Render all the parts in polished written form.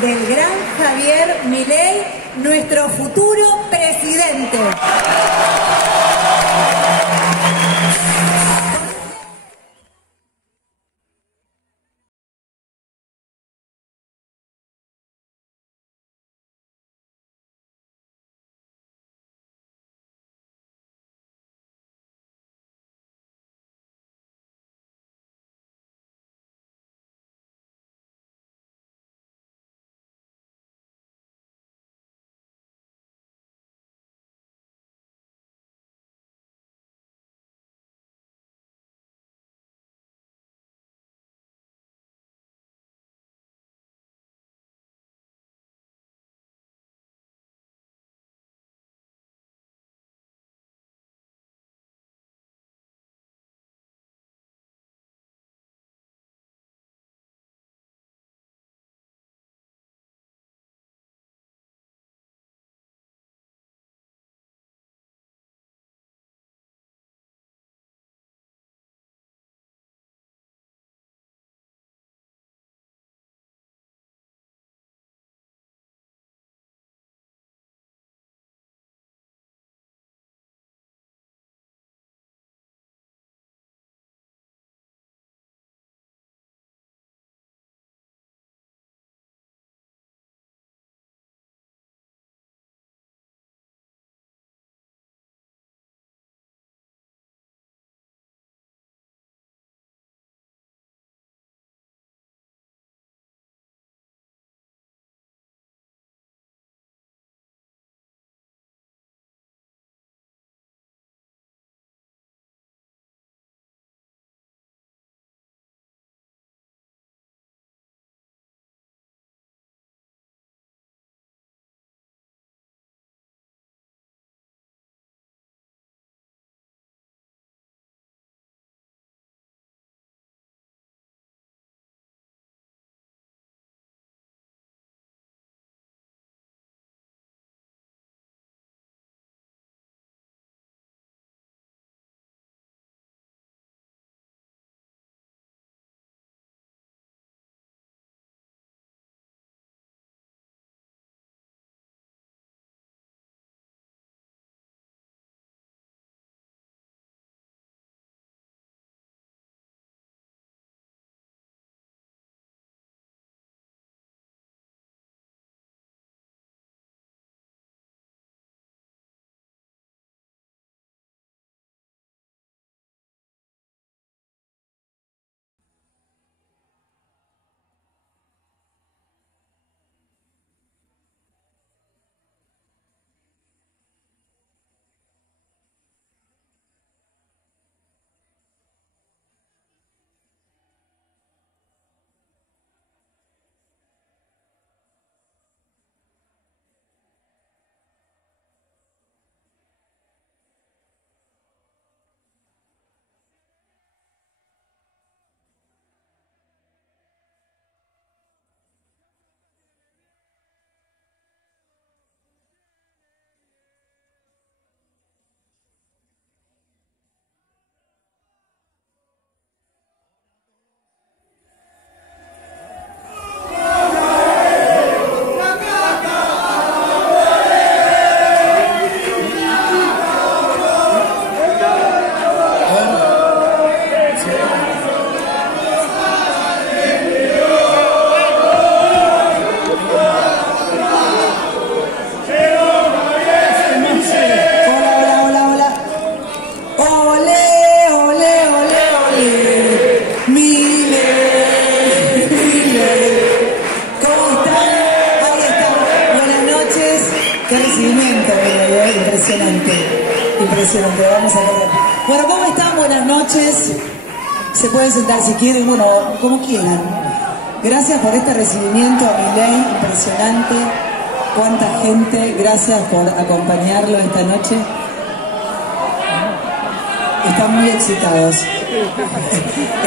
del gran Javier Milei, nuestro futuro presidente. Impresionante, vamos a ver. Bueno, ¿cómo están? Buenas noches. Se pueden sentar si quieren, bueno, como quieran. Gracias por este recibimiento a Milei, impresionante. Cuánta gente, gracias por acompañarlo esta noche. Están muy excitados.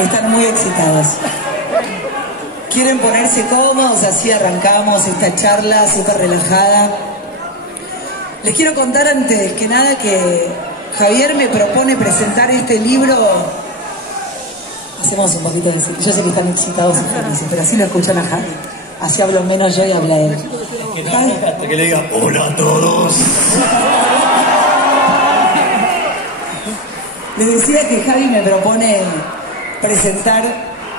Están muy excitados. ¿Quieren ponerse cómodos? Así arrancamos esta charla súper relajada. Les quiero contar antes que nada que Javier me propone presentar este libro. Hacemos un poquito de... Yo sé que están excitados y felices, pero así lo escuchan a Javi. Así hablo menos yo y habla él. Hasta que le diga hola a todos. Les decía que Javi me propone presentar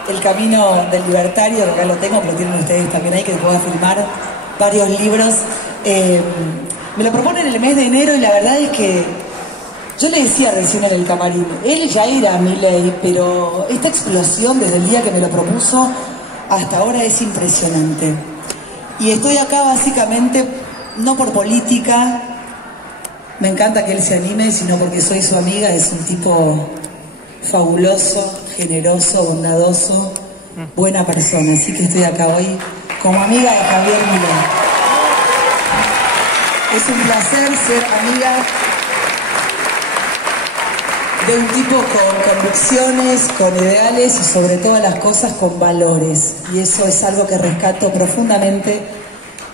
El Camino del Libertario, que acá lo tengo, pero tienen ustedes también ahí, que les voy a filmar varios libros. Me lo propone en el mes de enero y la verdad es que yo le decía recién en el camarín, él ya era Milei, pero esta explosión desde el día que me lo propuso hasta ahora es impresionante. Y estoy acá básicamente no por política, me encanta que él se anime, sino porque soy su amiga, es un tipo fabuloso, generoso, bondadoso, buena persona. Así que estoy acá hoy como amiga de Javier Milei. Es un placer ser amiga de un tipo con convicciones, con ideales y sobre todas las cosas con valores. Y eso es algo que rescato profundamente,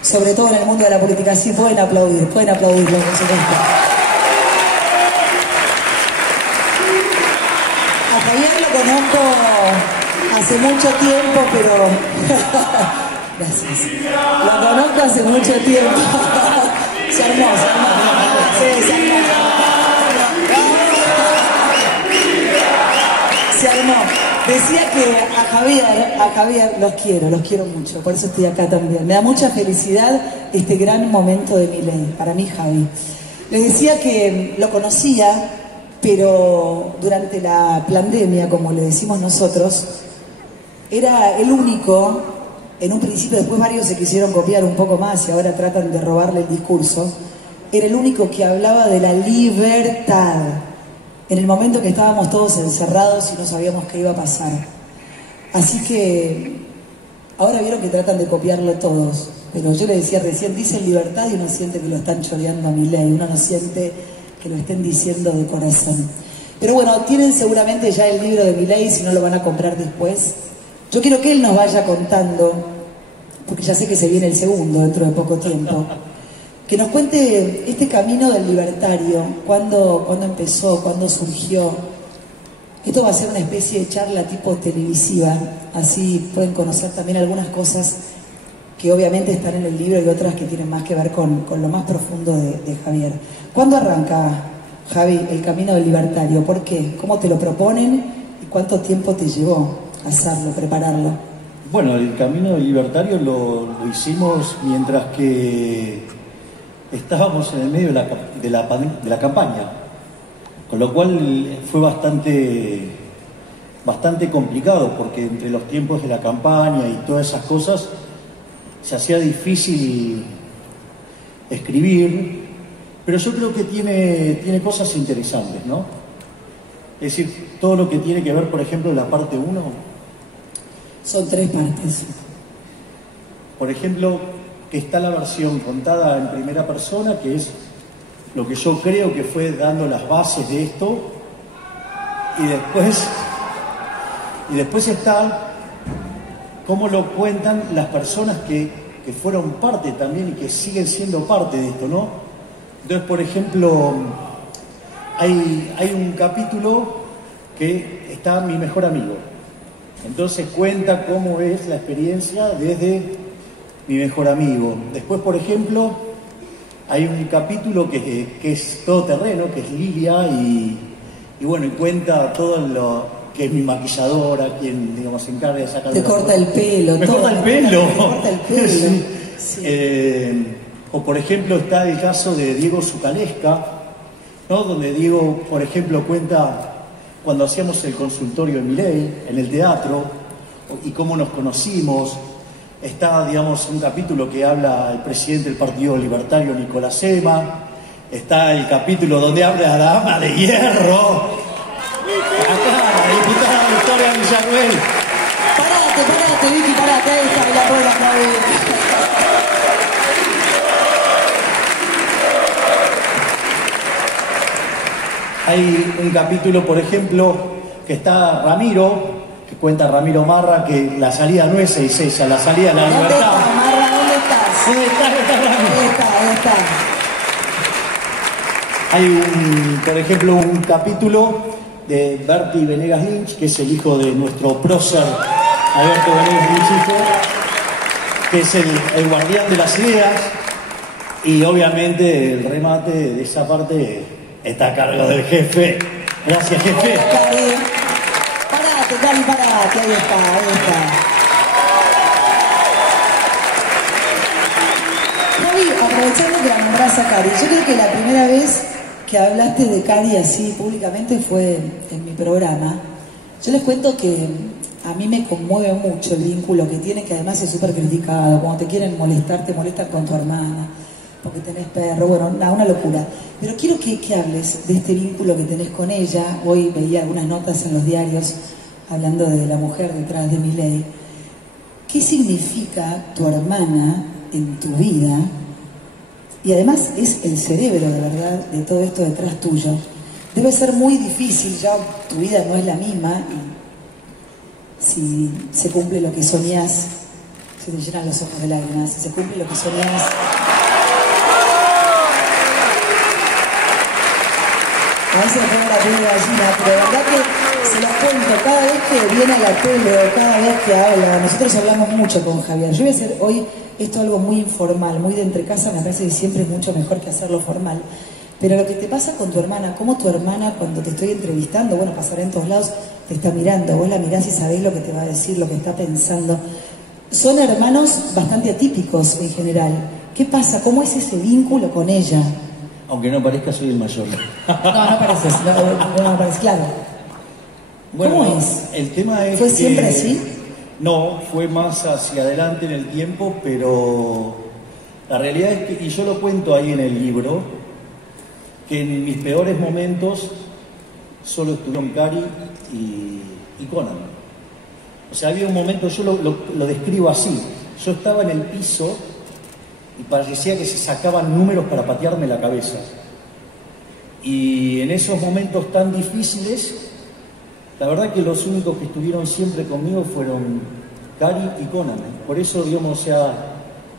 sobre todo en el mundo de la política. Sí, pueden aplaudirlo, por supuesto. A Javier lo conozco hace mucho tiempo, pero... Gracias. Lo conozco hace mucho tiempo. Se armó. Sí, se armó. Se armó. Decía que a Javier los quiero mucho, por eso estoy acá también. Me da mucha felicidad este gran momento de Milei, para mí Javi. Les decía que lo conocía, pero durante la pandemia, como le decimos nosotros, era el único, en un principio, después varios se quisieron copiar un poco más y ahora tratan de robarle el discurso, era el único que hablaba de la libertad. En el momento que estábamos todos encerrados y no sabíamos qué iba a pasar. Así que ahora vieron que tratan de copiarlo todos, pero yo le decía recién, dicen libertad y uno siente que lo están choreando a Milei, uno no siente que lo estén diciendo de corazón. Pero bueno, tienen seguramente ya el libro de Milei, si no lo van a comprar después. Yo quiero que él nos vaya contando, porque ya sé que se viene el segundo dentro de poco tiempo, que nos cuente este camino del libertario, cuándo empezó, cuándo surgió. Esto va a ser una especie de charla tipo televisiva, así pueden conocer también algunas cosas que obviamente están en el libro y otras que tienen más que ver con lo más profundo de Javier. ¿Cuándo arranca, Javi, el camino del libertario? ¿Por qué? ¿Cómo te lo proponen? ¿Y cuánto tiempo te llevó hacerlo, prepararlo? Bueno, el camino del libertario lo hicimos mientras que estábamos en el medio de la campaña, con lo cual fue bastante complicado, porque entre los tiempos de la campaña y todas esas cosas se hacía difícil escribir, pero yo creo que tiene cosas interesantes, ¿no? Es decir, todo lo que tiene que ver, por ejemplo, la parte 1. Son 3 partes. Por ejemplo, que está la versión contada en primera persona, que es lo que yo creo que fue dando las bases de esto, y después está cómo lo cuentan las personas que fueron parte también y que siguen siendo parte de esto, ¿no? Entonces, por ejemplo, hay un capítulo que está mi mejor amigo. Entonces cuenta cómo es la experiencia desde mi mejor amigo. Después, por ejemplo, hay un capítulo que es todoterreno, que es Lilia, y bueno, y cuenta todo lo que es mi maquilladora, quien, digamos, se encarga de sacar... Te corta el pelo. ¿Me corta el pelo? Te corta el pelo. Sí. Sí. O, por ejemplo, está el caso de Diego Zucalesca, ¿no? Donde Diego, por ejemplo, cuenta cuando hacíamos el consultorio de Milei en el teatro y cómo nos conocimos. Está, digamos, un capítulo que habla el presidente del Partido Libertario, Nicolás Ema. Está el capítulo donde habla la dama de hierro. Acá, la diputada Victoria Villarruel. Parate, Vicky, parate. Ahí está, la puedo aplaudir. Hay un capítulo, por ejemplo, que está Ramiro, que cuenta Ramiro Marra, que la salida no es Ezeiza, la salida es la libertad. ¿Dónde está, Marra? ¿Dónde estás? ¿Dónde está Ramiro? Ahí está. Hay, por ejemplo, un capítulo de Berti Venegas Lynch, que es el hijo de nuestro prócer Alberto Venegas Lynch, que es el guardián de las ideas, y obviamente el remate de esa parte está a cargo del jefe. Gracias, jefe. Cari, parate, ahí está. Javi, aprovechando que la nombrás a Cari, yo creo que la primera vez que hablaste de Cari así públicamente fue en mi programa. Yo les cuento que a mí me conmueve mucho el vínculo que tiene, que además es súper criticado. Cuando te quieren molestar, te molestan con tu hermana, porque tenés perro, bueno, una locura. Pero quiero que hables de este vínculo que tenés con ella. Hoy veía algunas notas en los diarios hablando de la mujer detrás de Milei. ¿Qué significa tu hermana en tu vida? Y además es el cerebro, de verdad, de todo esto detrás tuyo. Debe ser muy difícil, ya tu vida no es la misma, y si se cumple lo que soñás, se te llenan los ojos de lágrimas, si se cumple lo que soñás... A veces me pongo la piel de gallina, pero de verdad que se los cuento, cada vez que viene a la tele o cada vez que habla, nosotros hablamos mucho con Javier. Yo voy a hacer hoy esto algo muy informal, muy de entre casa, me parece que siempre es mucho mejor que hacerlo formal. Pero lo que te pasa con tu hermana, cómo tu hermana cuando te estoy entrevistando, bueno, pasará en todos lados, te está mirando, vos la mirás y sabés lo que te va a decir, lo que está pensando. Son hermanos bastante atípicos en general. ¿Qué pasa? ¿Cómo es ese vínculo con ella? Aunque no parezca, soy el mayor. No pareces, no pareces, claro. Bueno, ¿cómo es? El tema es ¿Fue siempre así? No, fue más hacia adelante en el tiempo, pero la realidad es que, y yo lo cuento ahí en el libro, que en mis peores momentos solo estuvieron Cari y Conan. O sea, había un momento, yo lo describo así, yo estaba en el piso y parecía que se sacaban números para patearme la cabeza. Y en esos momentos tan difíciles, la verdad que los únicos que estuvieron siempre conmigo fueron Cari y Conan. Por eso, digamos, o sea,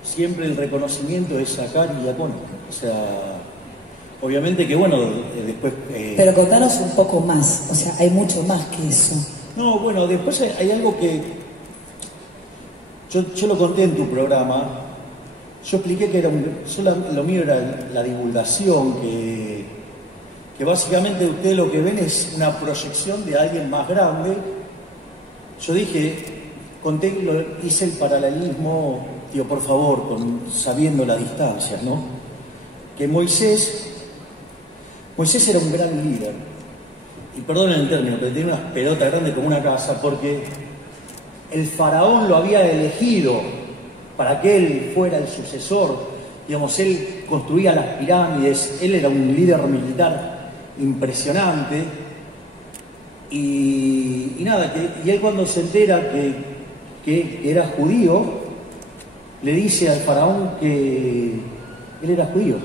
siempre el reconocimiento es a Cari y a Conan. O sea, obviamente que, bueno, después... Pero contanos un poco más, o sea, hay mucho más que eso. No, bueno, después hay algo que... Yo lo conté en tu programa. Yo expliqué que lo mío era la divulgación, que básicamente ustedes lo que ven es una proyección de alguien más grande. Yo hice el paralelismo, tío, por favor, sabiendo la distancia, ¿no? Que Moisés era un gran líder. Y perdonen el término, pero tenía unas pelotas grandes como una casa, porque el faraón lo había elegido para que él fuera el sucesor. Digamos, él construía las pirámides, él era un líder militar impresionante. Y nada, y él cuando se entera que era judío, le dice al faraón que él era judío.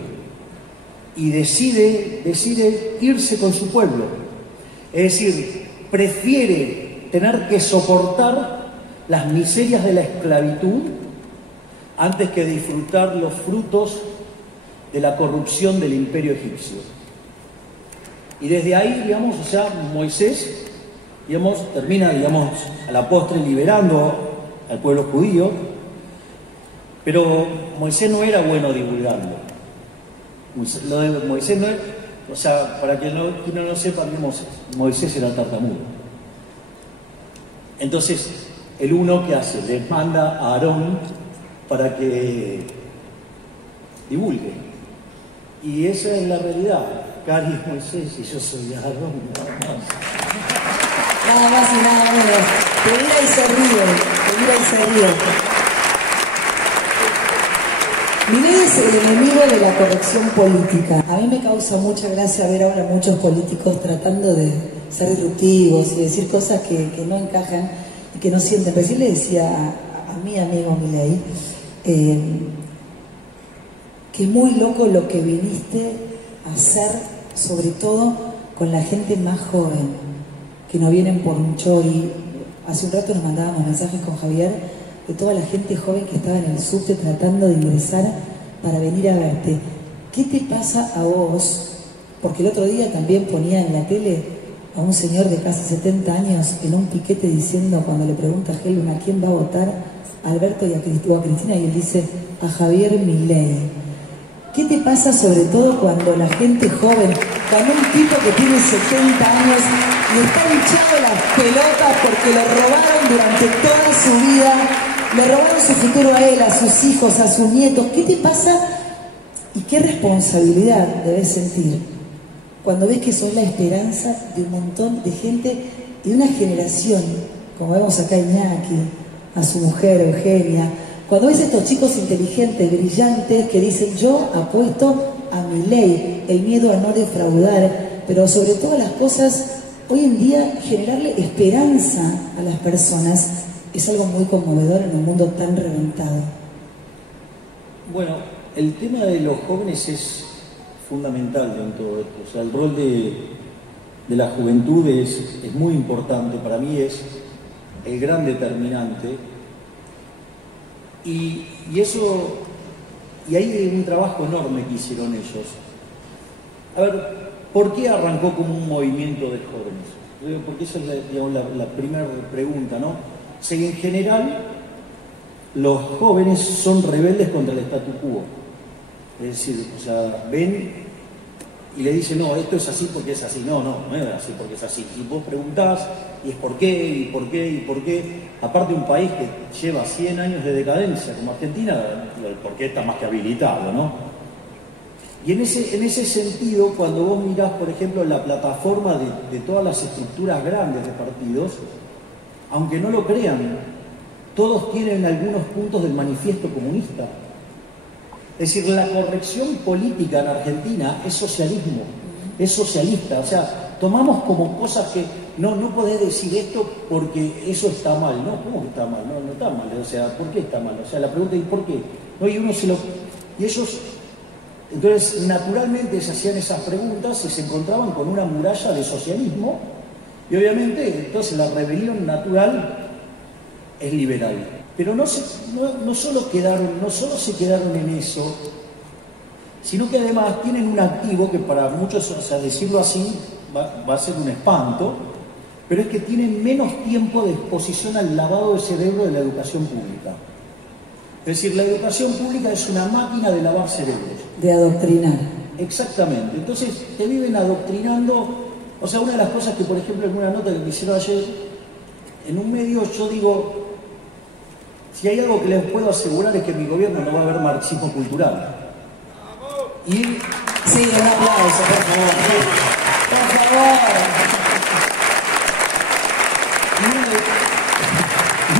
Y decide irse con su pueblo. Es decir, prefiere tener que soportar las miserias de la esclavitud antes que disfrutar los frutos de la corrupción del imperio egipcio. Y desde ahí, digamos, o sea, Moisés, digamos, termina, digamos, a la postre liberando al pueblo judío, pero Moisés no era bueno divulgando. Lo de Moisés no es, o sea, para que no lo sepa, digamos, Moisés era tartamudo. Entonces, el uno que hace, le manda a Aarón para que divulgue. Y esa es la realidad. Cari es Moisés y yo soy Aarón, nada más. Nada más y nada menos. Te mira y se ríe. Milei es el enemigo de la corrección política. A mí me causa mucha gracia ver ahora muchos políticos tratando de ser disruptivos y decir cosas que no encajan y que no sienten. Recién le decía a mi amigo Milei que es muy loco lo que viniste a hacer, sobre todo con la gente más joven, que no vienen por un chori. Hace un rato nos mandábamos mensajes con Javier de toda la gente joven que estaba en el subte tratando de ingresar para venir a verte. ¿Qué te pasa a vos? Porque el otro día también ponía en la tele a un señor de casi 70 años en un piquete diciendo, cuando le pregunta a Helmut a quién va a votar, Alberto y a Cristina, y él dice a Javier Milei. ¿Qué te pasa sobre todo cuando la gente joven, cuando un tipo que tiene 70 años y está hinchado las pelotas porque lo robaron durante toda su vida, le robaron su futuro a él, a sus hijos, a sus nietos? ¿Qué te pasa y qué responsabilidad debes sentir cuando ves que sos la esperanza de un montón de gente y de una generación, como vemos acá Iñaki, a su mujer Eugenia, cuando ves estos chicos inteligentes, brillantes, que dicen yo apuesto a Milei, el miedo a no defraudar, pero sobre todas las cosas, hoy en día generarle esperanza a las personas es algo muy conmovedor en un mundo tan reventado. Bueno, el tema de los jóvenes es fundamental en todo esto. O sea, el rol de la juventud es muy importante, para mí es el gran determinante. Y ahí hay un trabajo enorme que hicieron ellos. A ver, ¿por qué arrancó como un movimiento de jóvenes? Porque esa es la primera pregunta, ¿no? O sea, en general, los jóvenes son rebeldes contra el statu quo. Es decir, o sea, ven y le dicen, no, esto es así porque es así. No es así porque es así. Y vos preguntás, y es por qué, y por qué, y por qué. Aparte, un país que lleva 100 años de decadencia como Argentina, el por qué está más que habilitado, ¿no? Y en ese sentido, cuando vos mirás, por ejemplo, la plataforma de todas las estructuras grandes de partidos, aunque no lo crean, todos tienen algunos puntos del manifiesto comunista. Es decir, la corrección política en Argentina es socialismo, es socialista. O sea, tomamos como cosas que no podés decir esto porque eso está mal. No, ¿cómo que está mal? No está mal. O sea, ¿por qué está mal? O sea, la pregunta es ¿por qué? ¿No? Y ellos, entonces, naturalmente se hacían esas preguntas y se encontraban con una muralla de socialismo. Y obviamente, entonces, la rebelión natural es liberal. Pero no solo se quedaron en eso, sino que además tienen un activo que para muchos, o sea, decirlo así, va a ser un espanto, pero es que tienen menos tiempo de exposición al lavado de cerebro de la educación pública. Es decir, la educación pública es una máquina de lavar cerebros. De adoctrinar. Exactamente. Entonces, te viven adoctrinando. O sea, una de las cosas que, por ejemplo, en una nota que me hicieron ayer, en un medio yo digo, si hay algo que les puedo asegurar es que en mi gobierno no va a haber marxismo cultural. Y sí, un aplauso, por favor. Por favor.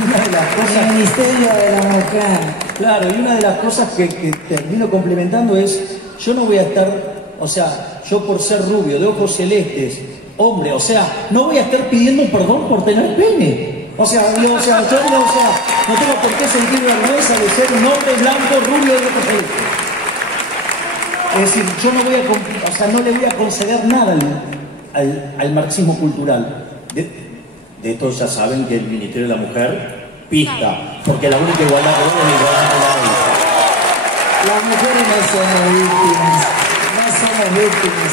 Una de las cosas... El Ministerio de la Mujer. Claro, y una de las cosas que termino complementando es, yo no voy a estar, o sea, yo por ser rubio, de ojos celestes, hombre, o sea, no voy a estar pidiendo perdón por tener pene. O sea, yo no tengo por qué sentir vergüenza de ser un hombre blanco, rubio de ojos celestes. Es decir, yo no le voy a conceder nada al marxismo cultural. De esto ya saben que el Ministerio de la Mujer pista, porque la única igualdad que hay es la igualdad de la vida. Las mujeres no somos víctimas, no somos víctimas.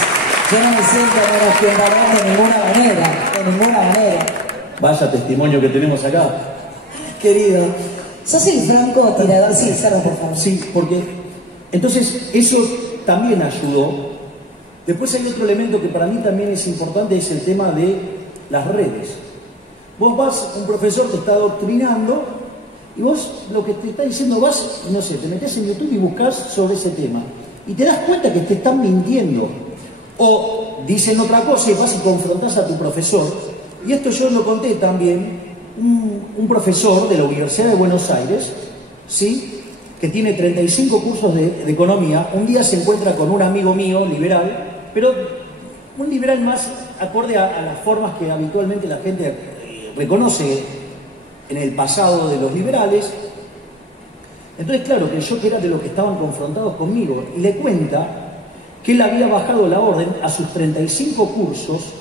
Yo no me siento menos que un varón de ninguna manera. Vaya testimonio que tenemos acá. Querido, ¿sos el francotirador? Sí, cerra, por favor. Sí, porque entonces eso también ayudó. Después hay otro elemento que para mí también es importante, es el tema de las redes. Vos un profesor te está adoctrinando y vos lo que te está diciendo no sé, te metés en YouTube y buscás sobre ese tema y te das cuenta que te están mintiendo o dicen otra cosa y vas y confrontás a tu profesor. Y esto yo lo conté también, un profesor de la Universidad de Buenos Aires, ¿sí?, que tiene 35 cursos de economía, un día se encuentra con un amigo mío, liberal, pero un liberal más acorde a las formas que habitualmente la gente reconoce en el pasado de los liberales. Entonces, claro, creyó que era de los que estaban confrontados conmigo, y le cuenta que él había bajado la orden a sus 35 cursos,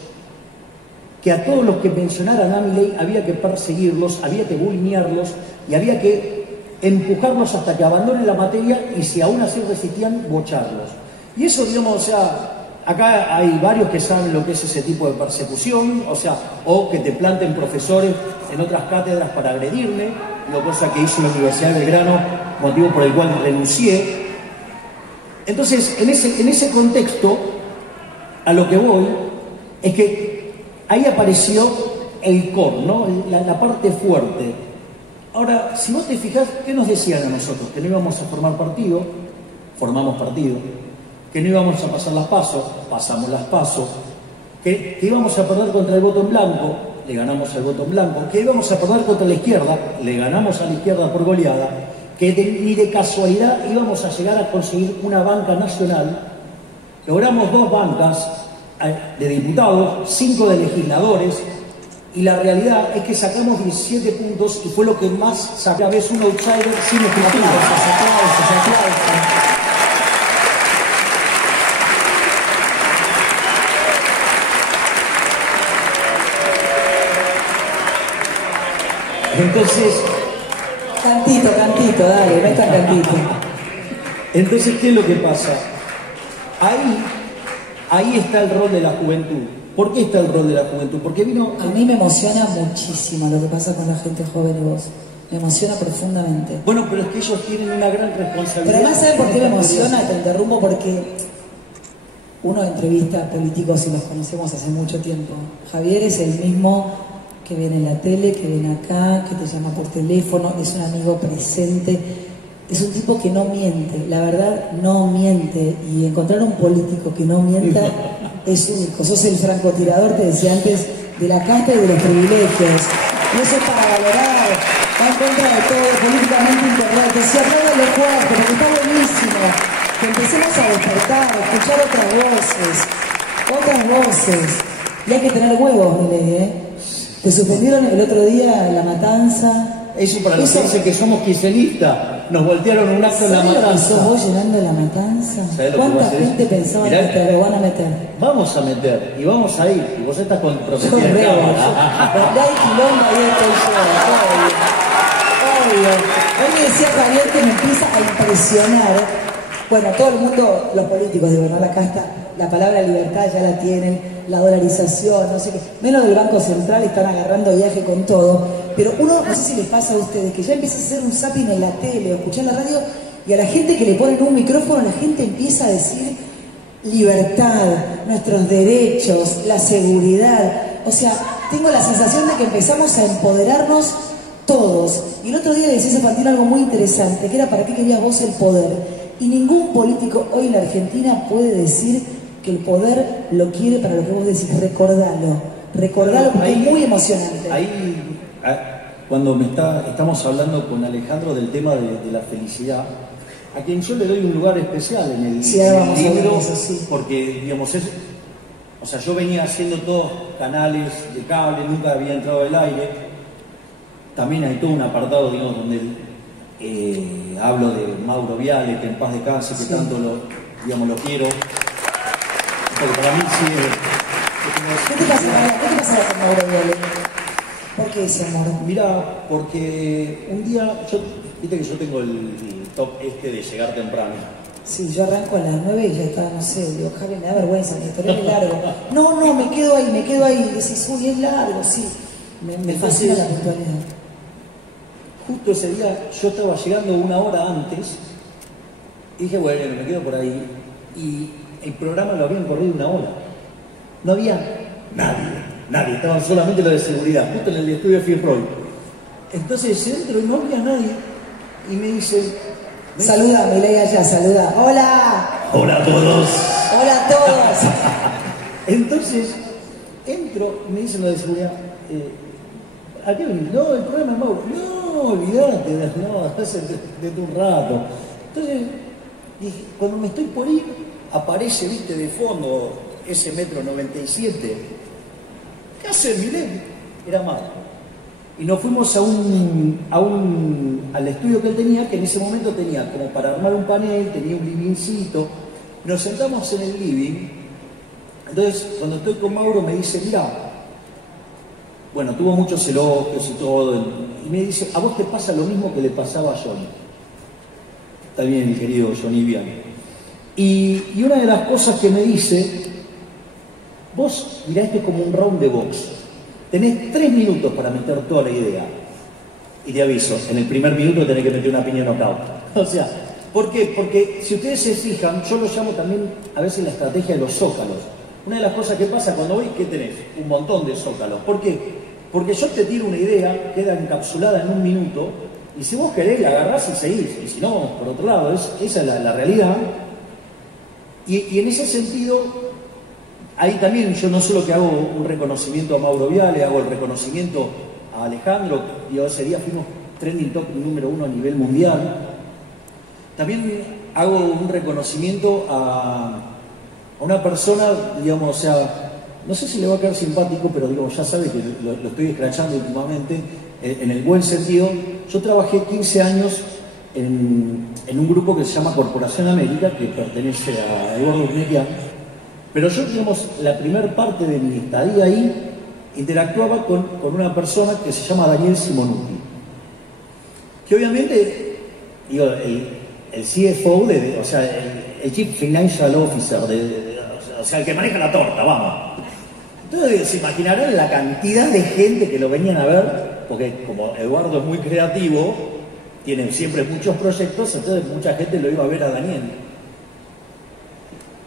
que a todos los que mencionaran a Milei había que perseguirlos, había que bulinearlos y había que empujarlos hasta que abandonen la materia y si aún así resistían, bocharlos. Y eso, digamos, o sea, acá hay varios que saben lo que es ese tipo de persecución, o sea, o que te planten profesores en otras cátedras para agredirme, digo, cosa que hizo la Universidad de Belgrano, motivo por el cual renuncié. Entonces, en ese contexto, a lo que voy, es que ahí apareció el core, ¿no? La parte fuerte. Ahora, si vos te fijás, ¿qué nos decían a nosotros? Que no íbamos a formar partido, formamos partido, que no íbamos a pasar las PASO, pasamos las PASO, que íbamos a perder contra el voto en blanco, le ganamos al voto en blanco, que íbamos a perder contra la izquierda, le ganamos a la izquierda por goleada, que ni de casualidad íbamos a llegar a conseguir una banca nacional. Logramos 2 bancas de diputados, 5 de legisladores, y la realidad es que sacamos 17 puntos y fue lo que más sacó. A veces un outsider sin estructura. Entonces, cantito, dale, meta cantito. Entonces, ¿qué es lo que pasa? Ahí está el rol de la juventud. ¿Por qué está el rol de la juventud? Porque vino... A mí me emociona muchísimo lo que pasa con la gente joven y vos. Me emociona profundamente. Bueno, pero es que ellos tienen una gran responsabilidad. Pero además, ¿sabes por qué me emociona? Te interrumpo porque uno entrevista a políticos y los conocemos hace mucho tiempo. Javier es el mismo que viene en la tele, que viene acá, que te llama por teléfono, es un amigo presente, es un tipo que no miente, la verdad no miente, y encontrar un político que no mienta es único. Sos el francotirador, te decía antes, de la casta y de los privilegios. Y eso es para valorar, va en contra de todo, políticamente incorrecto. Si hablaba de los cuartos, porque está buenísimo, que empecemos a despertar, a escuchar otras voces. Y hay que tener huevos, Milei, ¿eh? Te suspendieron el otro día la matanza. Eso para los que dicen que somos kirchneristas, nos voltearon un acto en la matanza. ¿Sos vos llenando la matanza? ¿Cuánta gente pensaba que lo van a meter? Vamos a meter, y vamos a ir, y vos estás con propiedad. Donde hay quilombo, ahí estoy yo, obvio. Hoy me decía Javier que me empieza a impresionar. Bueno, todo el mundo, los políticos, de verdad, la casta, la palabra libertad ya la tienen, la dolarización, no sé qué, menos del Banco Central, están agarrando viaje con todo, pero uno, no sé si les pasa a ustedes, que ya empieza a hacer un zapping en la tele o escuchar la radio, y a la gente que le ponen un micrófono, la gente empieza a decir libertad, nuestros derechos, la seguridad. O sea, tengo la sensación de que empezamos a empoderarnos todos. Y el otro día le decías a Fantino algo muy interesante, que era para qué querías vos el poder. Y ningún político hoy en la Argentina puede decir que el poder lo quiere para lo que vos decís. Recordalo porque ahí, es muy emocionante. Ahí, cuando estamos hablando con Alejandro del tema de la felicidad, a quien yo le doy un lugar especial en el libro, eso, sí. Porque, digamos, o sea, yo venía haciendo todos canales de cable, nunca había entrado al aire. También hay todo un apartado, digamos, donde hablo de Mauro Viale, que en paz descanse, que tanto lo quiero. Porque para mí sí ¿Qué te pasa con Mauro Viale? ¿Por qué ese amor? Mira, porque un día, viste que yo tengo el top de llegar temprano. Sí, yo arranco a las 9 y ya está, no sé, digo, Javi, me da vergüenza, mi historial es largo. No, me quedo ahí, y decís, uy, es largo, sí. Me fascina la puntualidad. Justo ese día yo estaba llegando 1 hora antes y dije, bueno, me quedo por ahí. Y el programa lo habían corrido 1 hora. No había nadie, estaban solamente los de seguridad, justo en el estudio de Fitzroy. Entonces entro y no había nadie y me dice... Saluda, Milei allá, saluda. ¡Hola! ¡Hola a todos! ¡Hola a todos! Entonces entro y me dicen los de seguridad, ¿a qué venís? No, el programa es Mauro. No, olvidate, hace desde un rato. Entonces, dije, cuando me estoy por ir, aparece, viste, de fondo, ese 1,97 m. ¿Qué hace Milei? Era Mauro. Y nos fuimos al estudio que él tenía, que en ese momento tenía como para armar un panel, tenía un livingcito. Nos sentamos en el living. Entonces, cuando estoy con Mauro, me dice, mira, bueno, tuvo muchos elogios y todo, y me dice, ¿a vos te pasa lo mismo que le pasaba a Johnny? Está bien, mi querido Johnny Viale. Y una de las cosas que me dice, vos mirá, esto es como un round de box. Tenés 3 minutos para meter toda la idea. Y te aviso, en el primer minuto tenés que meter una piña knockout. O sea, ¿por qué? Porque si ustedes se fijan, yo lo llamo también a veces la estrategia de los zócalos. Una de las cosas que pasa cuando voy, ¿qué tenés? Un montón de zócalos. ¿Por qué? Porque yo te tiro una idea, queda encapsulada en un minuto, y si vos querés la agarrás y seguís. Y si no, por otro lado, esa es la realidad. Y en ese sentido, ahí también yo no solo que hago un reconocimiento a Mauro Viale, hago el reconocimiento a Alejandro, y ese día fuimos trending topic número 1 a nivel mundial. También hago un reconocimiento a una persona, digamos, o sea, no sé si le va a quedar simpático, pero digo, ya sabe que lo estoy escrachando últimamente, en el buen sentido. Yo trabajé 15 años en un grupo que se llama Corporación América, que pertenece a Eduardo Urnequian, pero yo, digamos, la primer parte de mi estadía ahí, interactuaba con una persona que se llama Daniel Simonuti, que obviamente, digo, el CFO, o sea, el Chief Financial Officer, o sea, el que maneja la torta, vamos. Entonces se imaginarán la cantidad de gente que lo venían a ver, porque como Eduardo es muy creativo, tiene siempre muchos proyectos, entonces mucha gente lo iba a ver a Daniel.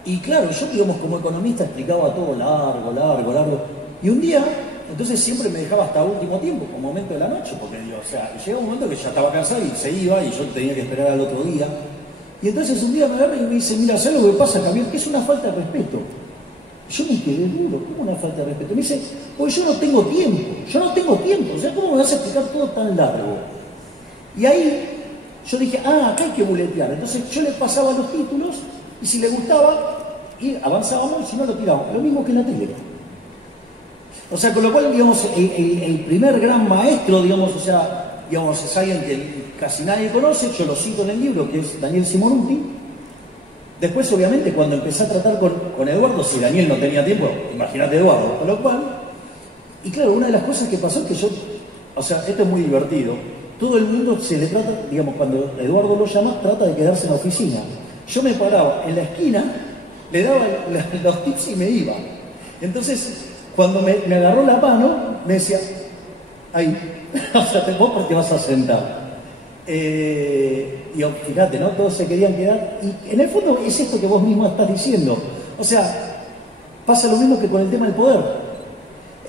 Y claro, yo, digamos, como economista explicaba todo largo. Y un día, entonces siempre me dejaba hasta último tiempo, como momento de la noche, porque digo, o sea, llega un momento que ya estaba cansado y se iba y yo tenía que esperar al otro día. Y entonces un día me agarra y me dice, mira, ¿sabes lo que pasa, Javier? Que es una falta de respeto. Yo me quedé duro, ¿cómo una falta de respeto? Me dice, pues yo no tengo tiempo, o sea, ¿cómo me vas a explicar todo tan largo? Y ahí yo dije, acá hay que buletear. Entonces yo le pasaba los títulos y si le gustaba, y avanzábamos y si no lo tirábamos. Lo mismo que en la tele. O sea, con lo cual, digamos, el primer gran maestro, digamos, o sea, digamos, es alguien que casi nadie conoce, yo lo cito en el libro, que es Daniel Simonuti. Después, obviamente, cuando empecé a tratar con Eduardo, si Daniel no tenía tiempo, imagínate Eduardo, con lo cual, y claro, una de las cosas que pasó es que yo, o sea, esto es muy divertido, todo el mundo se le trata, digamos, cuando Eduardo lo llama, trata de quedarse en la oficina. Yo me paraba en la esquina, le daba los tips y me iba. Entonces, cuando me agarró la mano, me decía, ahí, o sea, vos porque vas a sentar. Y fíjate, ¿no? Todos se querían quedar. Y en el fondo es esto que vos mismo estás diciendo. O sea, pasa lo mismo que con el tema del poder.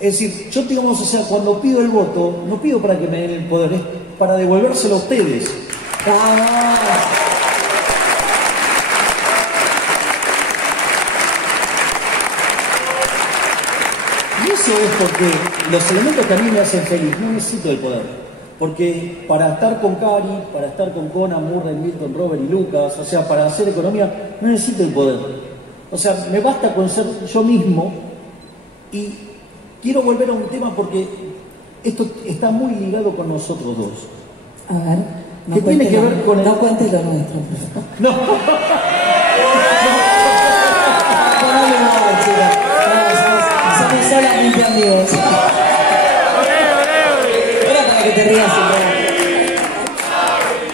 Es decir, yo, digamos, o sea, cuando pido el voto, no pido para que me den el poder, es para devolvérselo a ustedes. ¡Vamos! Y eso es porque los elementos que a mí me hacen feliz, no necesito el poder. Porque para estar con Cari, para estar con Conan, Murray, Milton, Robert y Lucas, o sea, para hacer economía, no necesito el poder. O sea, me basta con ser yo mismo. Y quiero volver a un tema porque esto está muy ligado con nosotros dos. A ver, no tiene que ver con el... No cuentes lo nuestro. No. Somos solamente amigos. Que te rías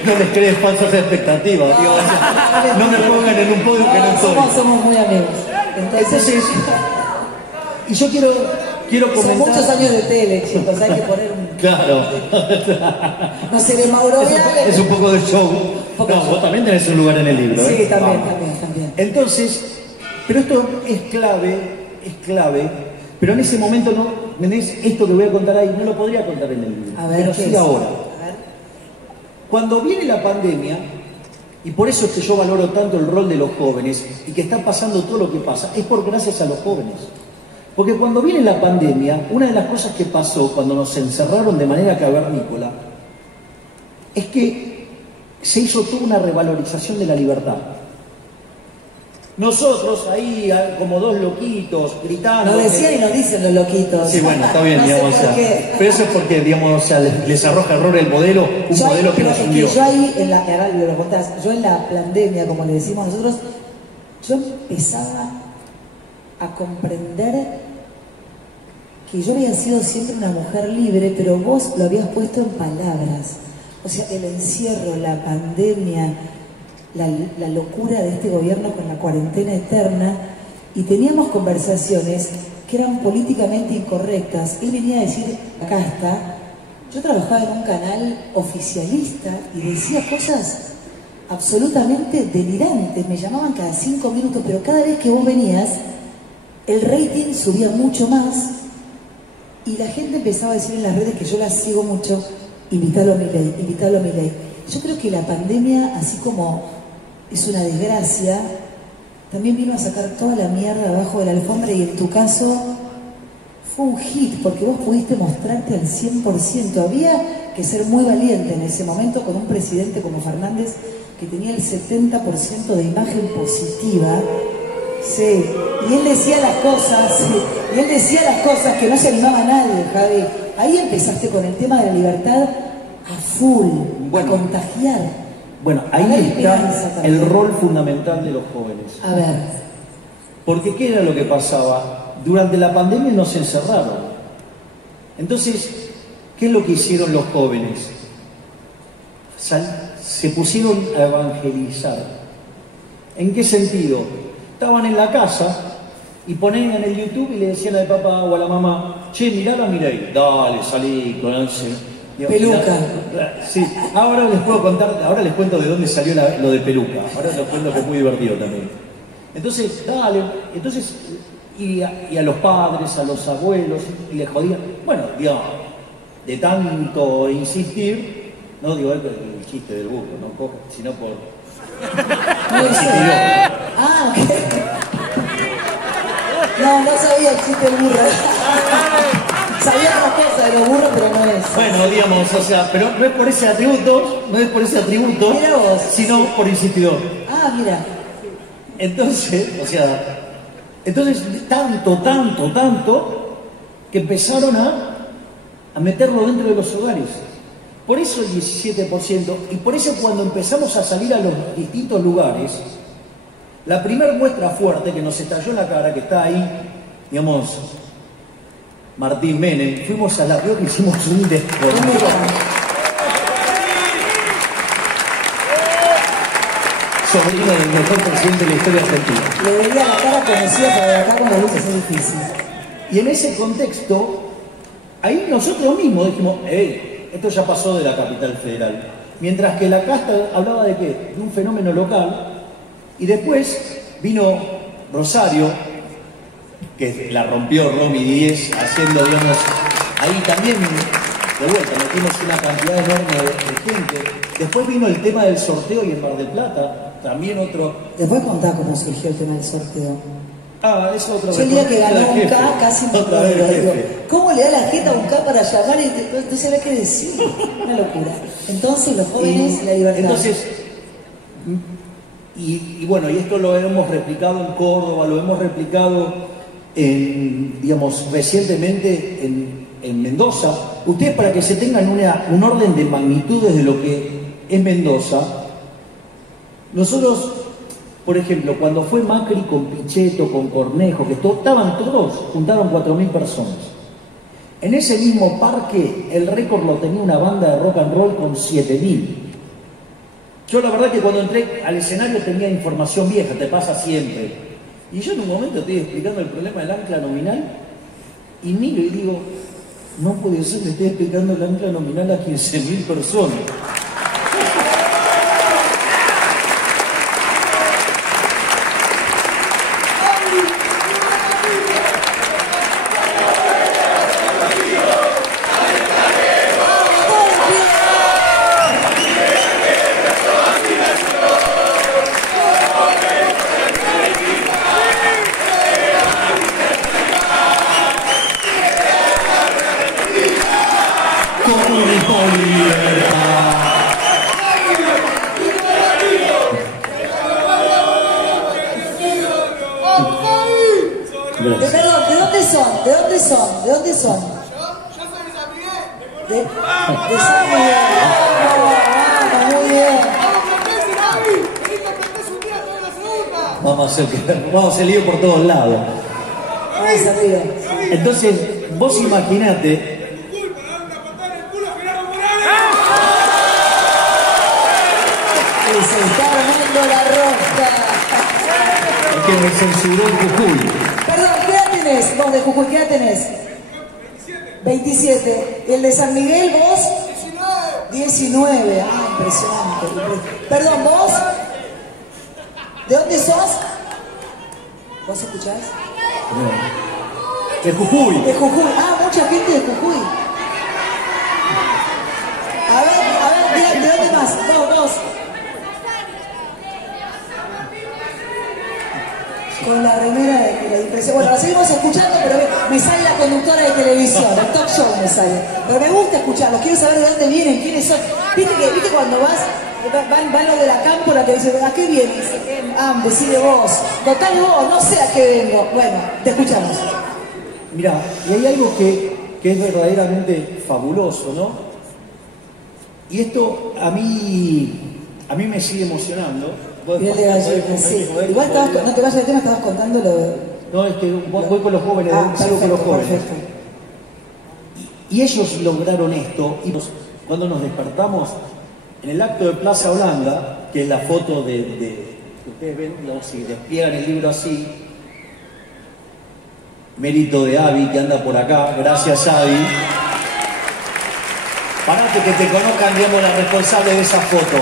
no les crees falsas expectativas, digo, no me pongan en un podio que no soy. Somos muy amigos. Entonces, y yo quiero comentar. Son muchos años de tele, chicos, hay que poner un... Claro. No sé, de Mauro Viale. Es un poco de show. No, vos también tenés un lugar en el libro. Sí, también. Entonces, pero esto es clave, pero en ese momento no. Esto que voy a contar ahí no lo podría contar en el libro, a ver, pero sí ahora. Cuando viene la pandemia, y por eso es que yo valoro tanto el rol de los jóvenes y que está pasando todo lo que pasa, es por gracias a los jóvenes. Porque cuando viene la pandemia, una de las cosas que pasó cuando nos encerraron de manera cavernícola es que se hizo toda una revalorización de la libertad. Nosotros ahí, como dos loquitos, gritando... Lo decían y nos dicen los loquitos. Sí, bueno, está bien, no digamos, sé por qué. Pero eso es porque, digamos, o sea, les arroja error el modelo, modelo que nos hundió. Yo ahí, ahora lo contás, yo en la pandemia, como le decimos nosotros, yo empezaba a comprender que yo había sido siempre una mujer libre, pero vos lo habías puesto en palabras. O sea, el encierro, la pandemia... La locura de este gobierno con la cuarentena eterna, y teníamos conversaciones que eran políticamente incorrectas. Él venía a decir, acá está, Yo trabajaba en un canal oficialista y decía cosas absolutamente delirantes. Me llamaban cada 5 minutos, pero cada vez que vos venías, el rating subía mucho más y la gente empezaba a decir en las redes, que yo las sigo mucho, invítalo a Milei, invítalo a Milei. Yo creo que la pandemia, así como es una desgracia, también vino a sacar toda la mierda abajo de la alfombra, y en tu caso fue un hit, porque vos pudiste mostrarte al 100%. Había que ser muy valiente en ese momento con un presidente como Fernández, que tenía el 70% de imagen positiva. Sí, y él decía las cosas, sí, y él decía las cosas que no se animaba a nadie, Javi. Ahí empezaste con el tema de la libertad a full, bueno, a contagiar. Bueno, ahí está el rol fundamental de los jóvenes. A ver. Porque ¿qué era lo que pasaba? Durante la pandemia nos encerraron. Entonces, ¿qué es lo que hicieron los jóvenes? Se pusieron a evangelizar. ¿En qué sentido? Estaban en la casa y ponían en el YouTube y le decían al papá o a la mamá, che, mirá a Milei, dale, salí con él. Peluca. Sí, ahora les puedo contar, ahora les cuento de dónde salió lo de peluca. Ahora les cuento que es muy divertido también. Entonces, dale, y a los padres, a los abuelos, y les jodían. Bueno, digamos, de tanto insistir, no digo el chiste del burro, no, sino por... Ah, ok. No sabía el chiste del burro. Sabía otra cosa de los burros, pero no es. Bueno, digamos, o sea, pero no es por ese atributo, Mira vos, sino por insistidor. Ah, mira. Entonces, tanto, que empezaron a meterlo dentro de los hogares. Por eso el 17%, y por eso cuando empezamos a salir a los distintos lugares, la primera muestra fuerte que nos estalló en la cara, que está ahí, digamos, Martín Menem, fuimos a La Rioja y hicimos un descontrol. Sobrino del mejor presidente de la historia argentina. Le veía la cara conocida, pero de acá con la luz es difícil. Y en ese contexto, ahí nosotros mismos dijimos, esto ya pasó de la capital federal. Mientras que la casta hablaba de qué? De un fenómeno local. Y después vino Rosario, que la rompió Romy 10, haciendo, digamos, ahí también, de vuelta, metimos una cantidad enorme de gente. Después vino el tema del sorteo y en Mar del Plata, también otro... Después contá cómo surgió el tema del sorteo. Ah, es otro... Yo el día que ganó un K casi me otra vez digo, ¿cómo le da la jeta a un K para llamar y no sabés qué decir? Una locura. Entonces los jóvenes, la libertad. Entonces, y bueno, y esto lo hemos replicado en Córdoba, lo hemos replicado digamos, recientemente en Mendoza. Ustedes, para que se tengan un orden de magnitudes de lo que es Mendoza, nosotros, por ejemplo, cuando fue Macri con Pichetto, con Cornejo, que estaban todos, juntaron 4.000 personas. En ese mismo parque, el récord lo tenía una banda de rock and roll con 7.000. Yo la verdad que cuando entré al escenario tenía información vieja, te pasa siempre. Y yo en un momento estoy explicando el problema del ancla nominal y miro y digo, no puede ser, le estoy explicando el ancla nominal a 15.000 personas. ¿De dónde son? Yo soy de San Miguel. De San Miguel. Muy bien. Vamos a hacer lío por todos lados. Vamos arriba. Entonces, vos imaginate. Se está armando la rosca. Es que me censuró en Jujuy. Perdón, ¿qué edad tenés? Vos de Jujuy, ¿qué edad tenés? 27. 27. ¿Y el de San Miguel, vos? 19. 19. Ah, impresionante. Perdón, ¿vos? ¿De dónde sos? ¿Vos escuchás? De Jujuy. De Jujuy. Ah, mucha gente de Jujuy. A ver, ¿de dónde más? Vos. Con la remera de la impresión. Bueno, la seguimos escuchando, pero me sale la conductora de televisión, el talk show me sale. Pero me gusta escucharlos, quiero saber de dónde vienen, quiénes son. ¿Viste cuando van los de la cámpora que dicen, ¿a qué vienes? Decide vos. Total vos, no sé a qué vengo. Bueno, te escuchamos. Mirá, y hay algo que es verdaderamente fabuloso, ¿no? Y esto a mí me sigue emocionando. Piel de gallina, sí. Igual no te vayas del tema, estabas contando lo de... No, es que voy con los jóvenes, sigo con los jóvenes. Perfecto. Y ellos lograron esto, y cuando nos despertamos, en el acto de Plaza Holanda, que es la foto que ustedes ven, digamos, si despliegan el libro así, mérito de Avi, que anda por acá, gracias Avi. Parate que te conozcan, digamos, la responsable de esa foto.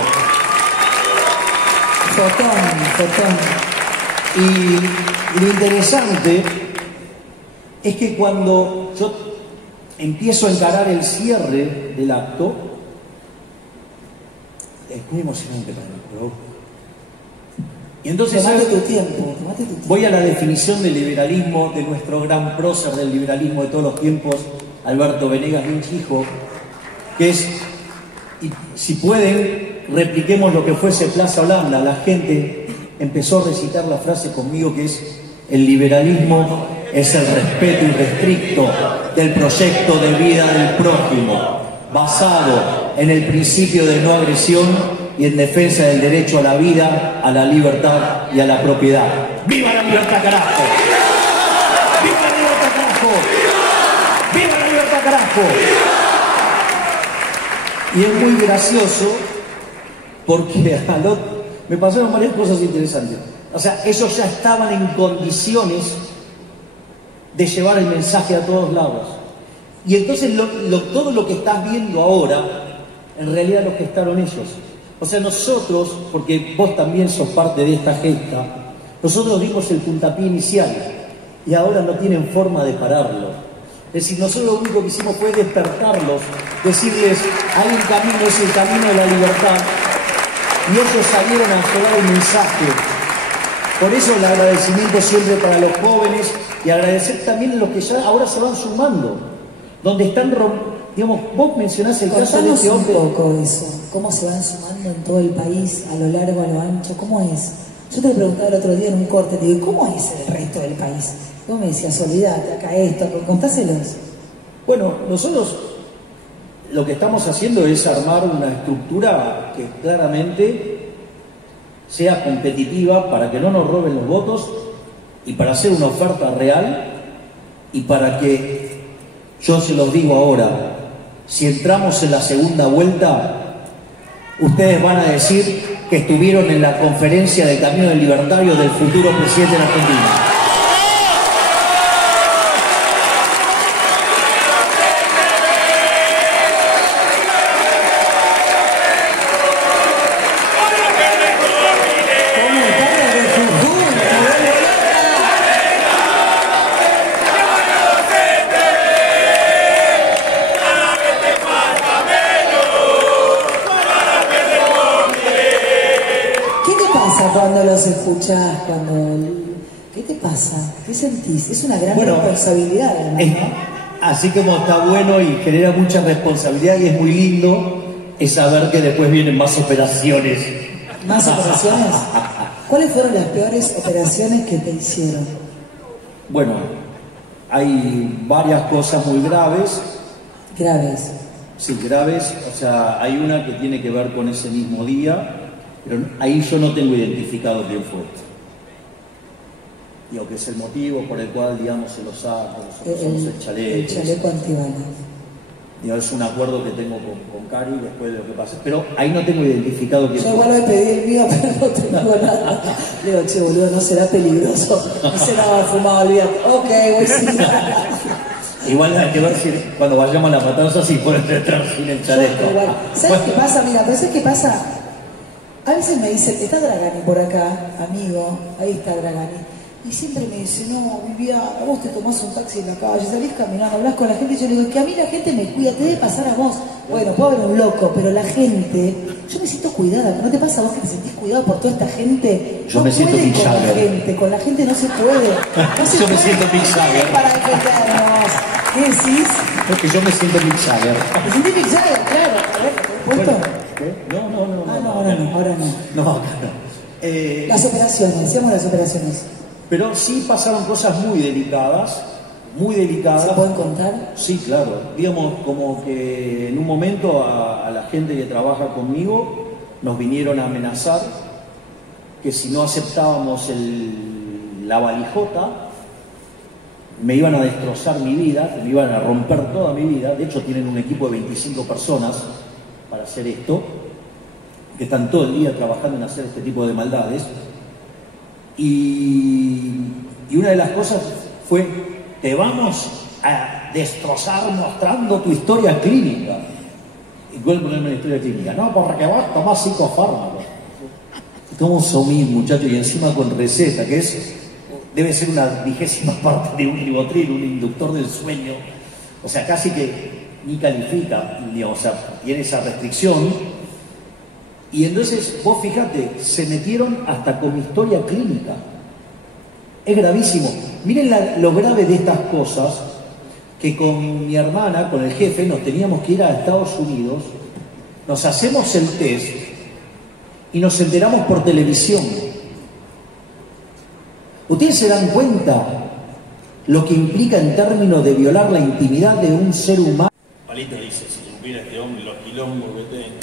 Fotón. Y lo interesante es que cuando yo empiezo a encarar el cierre del acto, es muy emocionante para mí, pero... Y entonces Tomate tu tiempo. Voy a la definición del liberalismo, de nuestro gran prócer del liberalismo de todos los tiempos, Alberto Venegas Lynch, hijo, que es, y si pueden, repliquemos lo que fuese Plaza Holanda. La gente empezó a recitar la frase conmigo, que es: el liberalismo es el respeto irrestricto del proyecto de vida del prójimo, basado en el principio de no agresión y en defensa del derecho a la vida, a la libertad y a la propiedad. ¡Viva la libertad, carajo! ¡Viva la libertad, carajo! ¡Viva la libertad, carajo! Y es muy gracioso porque me pasaron varias cosas interesantes. O sea, ellos ya estaban en condiciones de llevar el mensaje a todos lados. Y entonces todo lo que estás viendo ahora, en realidad lo gestaron ellos. O sea, nosotros, porque vos también sos parte de esta gesta, nosotros dimos el puntapié inicial y ahora no tienen forma de pararlo. Es decir, nosotros lo único que hicimos fue despertarlos, decirles, hay un camino, es el camino de la libertad. Y ellos salieron a llevar el mensaje. Por eso el agradecimiento siempre para los jóvenes y agradecer también a los que ya ahora se van sumando. Donde están, digamos, vos mencionás el caso de este hombre. Un poco eso, cómo se van sumando en todo el país, a lo largo, a lo ancho, ¿cómo es? Yo te preguntaba el otro día en un corte, te digo, ¿cómo es el resto del país? Vos me decías, olvidate, acá esto, contáselos. Bueno, nosotros lo que estamos haciendo es armar una estructura que claramente sea competitiva para que no nos roben los votos y para hacer una oferta real y para que, yo se los digo ahora, si entramos en la segunda vuelta, ustedes van a decir que estuvieron en la conferencia del Camino del Libertario del futuro presidente de la Argentina. Cuando los escuchás, ¿qué te pasa? ¿Qué sentís? Es una gran responsabilidad, además, ¿no? Así como está bueno y genera mucha responsabilidad y es muy lindo, es saber que después vienen más operaciones. ¿Más operaciones? ¿Cuáles fueron las peores operaciones que te hicieron? Bueno, hay varias cosas muy graves. ¿Graves? Sí, graves. O sea, hay una que tiene que ver con ese mismo día. Pero ahí yo no tengo identificado quién fue. Digo, que es el motivo por el cual, digamos, se lo saca, nosotros somos el chaleco. El chaleco antibalas. Digo, es un acuerdo que tengo con Cari después de lo que pasa. Pero ahí no tengo identificado quién fue. Yo igual le pedí el mío, pero no tengo nada. Le digo, che, boludo, no será peligroso. No será fumado, olvídate. Ok, voy sin nada. Igual hay que ver si cuando vayamos a la matanza si pueden entrar sin el chaleco. ¿Sabes qué pasa? Mira, pero ¿sabes qué pasa? A veces me dicen, está Dragani por acá, amigo, ahí está Dragani. Y siempre me dice, no, Viviana, vos te tomás un taxi en la calle, salís caminando, hablas con la gente, y yo le digo, que a mí la gente me cuida, te debe pasar a vos. Bueno, puedo haber un loco, pero la gente, yo me siento cuidada, ¿no te pasa a vos que te sentís cuidado por toda esta gente? Yo me siento Mick Jagger. Con la gente no se puede. No se Yo me puede siento Mick Jagger. Para defendernos. ¿Qué decís? Porque yo me siento Mick Jagger. ¿Te sentís Mick Jagger? Claro, a ver, ¿te has puesto? No. No, ahora no. No, acá no. Las operaciones, decíamos las operaciones. Pero sí pasaron cosas muy delicadas, muy delicadas. ¿Se pueden contar? Sí, claro. Digamos, como que en un momento a la gente que trabaja conmigo nos vinieron a amenazar que si no aceptábamos la valijota, me iban a destrozar mi vida, me iban a romper toda mi vida. De hecho, tienen un equipo de 25 personas para hacer esto, que están todo el día trabajando en hacer este tipo de maldades. Y una de las cosas fue, te vamos a destrozar mostrando tu historia clínica. ¿Y cuál es el problema de la historia clínica? No, porque vos tomás psicofármacos. Tomo Somil, muchachos, y encima con receta, que debe ser una 20ª parte de un ribotril, un inductor del sueño. O sea, casi que ni califica, o sea, tiene esa restricción. Y entonces, vos fíjate, se metieron hasta con mi historia clínica. Es gravísimo. Miren lo grave de estas cosas, que con mi hermana, con el jefe, nos teníamos que ir a Estados Unidos, nos hacemos el test y nos enteramos por televisión. ¿Ustedes se dan cuenta lo que implica en términos de violar la intimidad de un ser humano? Palito dice, si supiera este hombre los quilombos que tengo.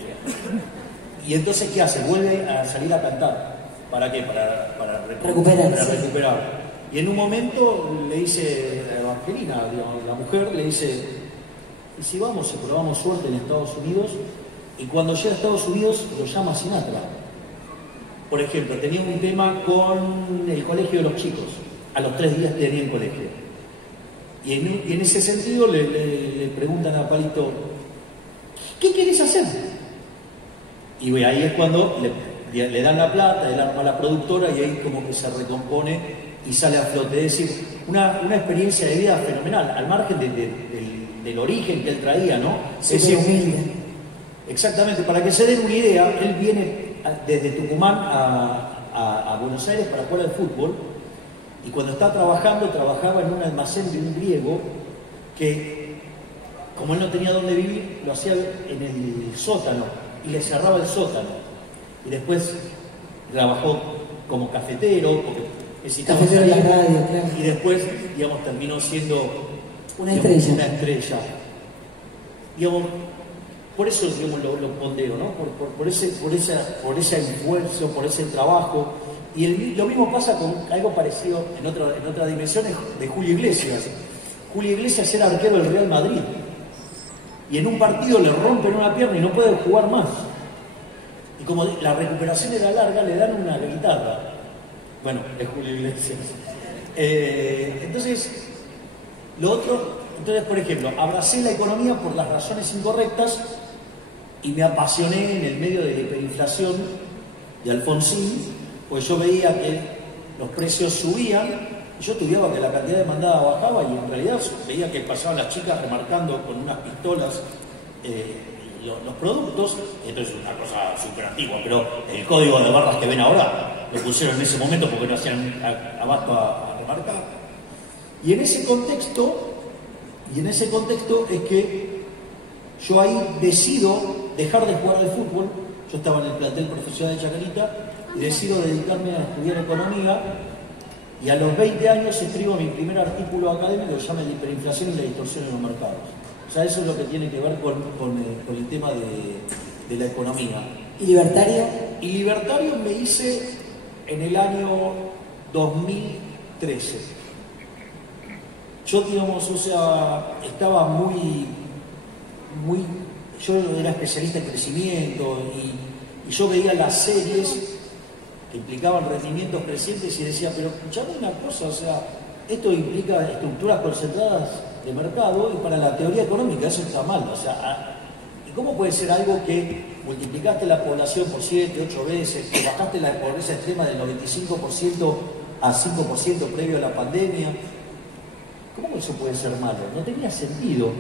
Y entonces, ¿qué hace? Vuelve a salir a cantar. ¿Para qué? Para recuperar. Y en un momento le dice a Evangelina, la mujer, le dice, ¿y si vamos y probamos suerte en Estados Unidos? Y cuando llega a Estados Unidos lo llama Sinatra. Por ejemplo, tenía un tema con el colegio de los chicos. A los 3 días tenían colegio. Y en ese sentido le preguntan a Palito, ¿qué querés hacer? Y ahí es cuando le dan la plata, él arma la productora y ahí como que se recompone y sale a flote. Es decir, una experiencia de vida fenomenal, al margen del origen que él traía, ¿no? Es decir, exactamente, para que se den una idea, él viene desde Tucumán a Buenos Aires para jugar al fútbol y cuando está trabajaba en un almacén de un griego que, como él no tenía dónde vivir, lo hacía en el sótano y le cerraba el sótano. Y después trabajó como cafetero, porque necesitaba cafetero salir, de la radio, claro. Y después, digamos, terminó siendo una estrella. Una estrella. Digamos, por eso, digamos, lo pondero, ¿no? Por ese esfuerzo, por ese trabajo. Y lo mismo pasa con algo parecido en otra dimensión de Julio Iglesias. Julio Iglesias era arquero del Real Madrid. Y en un partido le rompen una pierna y no puede jugar más. Y como la recuperación era larga, le dan una guitarra. Bueno, es Julio Iglesias. Entonces, por ejemplo, abracé la economía por las razones incorrectas y me apasioné en el medio de la hiperinflación de Alfonsín, pues yo veía que los precios subían. Yo estudiaba que la cantidad demandada bajaba y en realidad veía que pasaban las chicas remarcando con unas pistolas los productos. Esto es una cosa súper antigua, pero el código de barras que ven ahora lo pusieron en ese momento porque no hacían abasto a remarcar. Y en ese contexto es que yo ahí decido dejar de jugar al fútbol. Yo estaba en el plantel profesional de Chacarita y decido dedicarme a estudiar economía. Y a los 20 años escribo mi primer artículo académico que se llama La hiperinflación y la distorsión en los mercados. O sea, eso es lo que tiene que ver con el tema de la economía. ¿Y libertario? Y libertario me hice en el año 2013. Yo, digamos, o sea, estaba yo era especialista en crecimiento y yo veía las series que implicaban rendimientos crecientes y decía, pero escuchame una cosa, o sea, esto implica estructuras concentradas de mercado y para la teoría económica. Eso está mal. O sea, ¿y cómo puede ser algo que multiplicaste la población por 7, 8 veces, que bajaste la pobreza extrema del 95% a 5% previo a la pandemia? ¿Cómo eso puede ser malo? No tenía sentido.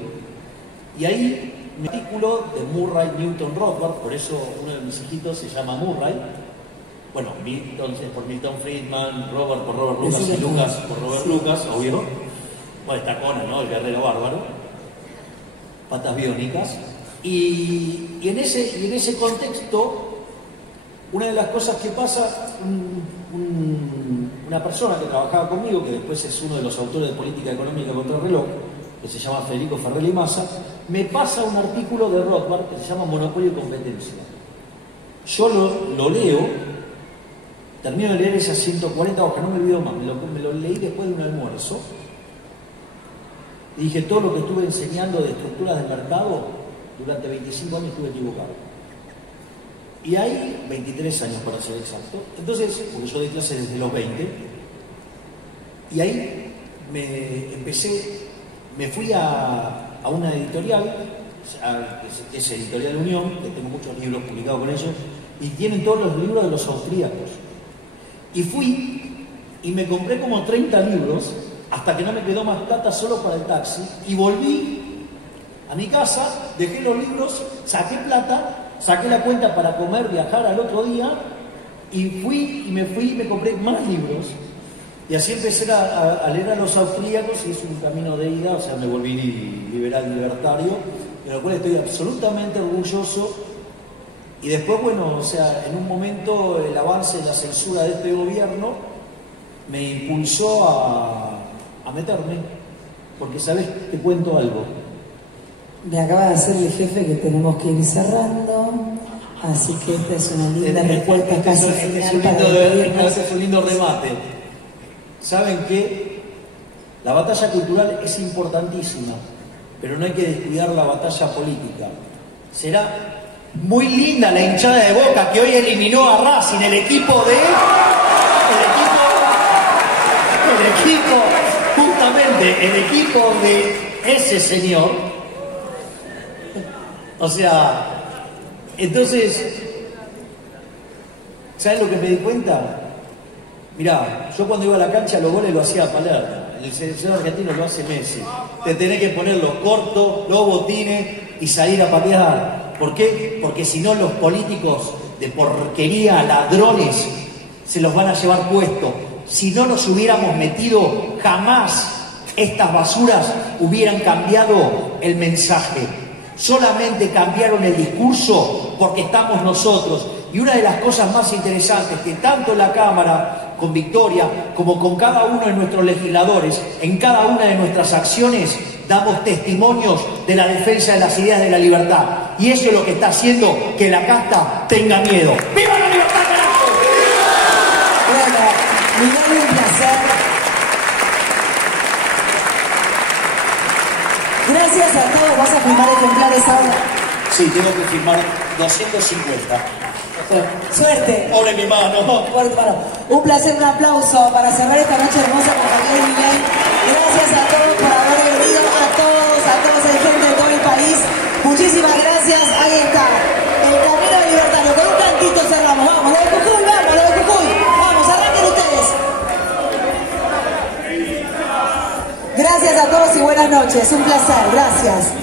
Y ahí mi artículo de Murray, Newton, Rothbard, por eso uno de mis hijitos se llama Murray. Bueno, entonces por Milton Friedman, Robert por Robert Lucas y Lucas por Robert Lucas, obvio. Bueno, está Conan, ¿no? El guerrero bárbaro. Patas biónicas. Y en ese contexto, una de las cosas que pasa, una persona que trabajaba conmigo, que después es uno de los autores de Política Económica contra el Reloj, que se llama Federico Ferrell y Massa, me pasa un artículo de Rothbard que se llama Monopolio y Competencia. Yo lo leo, termino de leer esas 140 hojas, no me olvido más, me lo leí después de un almuerzo, y dije, todo lo que estuve enseñando de estructuras de mercado, durante 25 años estuve equivocado. Y hay 23 años para ser exacto. Entonces, porque yo doy clases desde los 20, y ahí me fui a una editorial, que es Editorial Unión, que tengo muchos libros publicados con ellos, y tienen todos los libros de los austríacos. Y fui y me compré como 30 libros, hasta que no me quedó más plata solo para el taxi, y volví a mi casa, dejé los libros, saqué plata, saqué la cuenta para comer, viajar al otro día, y me compré más libros. Y así empecé a leer a los austríacos, y es un camino de ida, o sea, me volví liberal libertario, de lo cual estoy absolutamente orgulloso. Y después, bueno, o sea, en un momento el avance de la censura de este gobierno me impulsó a meterme, porque, ¿sabes? Te cuento algo. Me acaba de hacer el jefe que tenemos que ir cerrando, así que esta es una linda respuesta casi final. Es un lindo remate. ¿Saben qué? La batalla cultural es importantísima, pero no hay que descuidar la batalla política. Será muy linda la hinchada de Boca que hoy eliminó a Racing, el equipo, justamente el equipo de ese señor. O sea, entonces, ¿sabes lo que me di cuenta? Mirá, yo cuando iba a la cancha los goles lo hacía a Palermo, el seleccionado argentino lo hace Messi. Te tenés que poner los cortos, los botines y salir a patear. ¿Por qué? Porque si no los políticos de porquería, ladrones, se los van a llevar puesto. Si no nos hubiéramos metido, jamás estas basuras hubieran cambiado el mensaje. Solamente cambiaron el discurso porque estamos nosotros. Y una de las cosas más interesantes que tanto en la Cámara, con Victoria, como con cada uno de nuestros legisladores, en cada una de nuestras acciones, damos testimonios de la defensa de las ideas de la libertad. Y eso es lo que está haciendo que la casta tenga miedo. ¡Viva la libertad, carajo! Bueno, Miguel, un placer. Gracias a todos. ¿Vas a firmar ejemplares ahora? Sí, tengo que firmar 250. Suerte. Pobre mi mano. Pobre tu mano. Un placer, un aplauso para cerrar esta noche hermosa con Javier Milei. Gracias a todos por haber venido, a todos, hay gente de todo el país. Muchísimas gracias. Ahí está. El camino del libertario. Con un cantito cerramos. Vamos, lo de Jujuy, vamos, lo de Jujuy. Vamos, arranquen ustedes. Gracias a todos y buenas noches. Un placer. Gracias.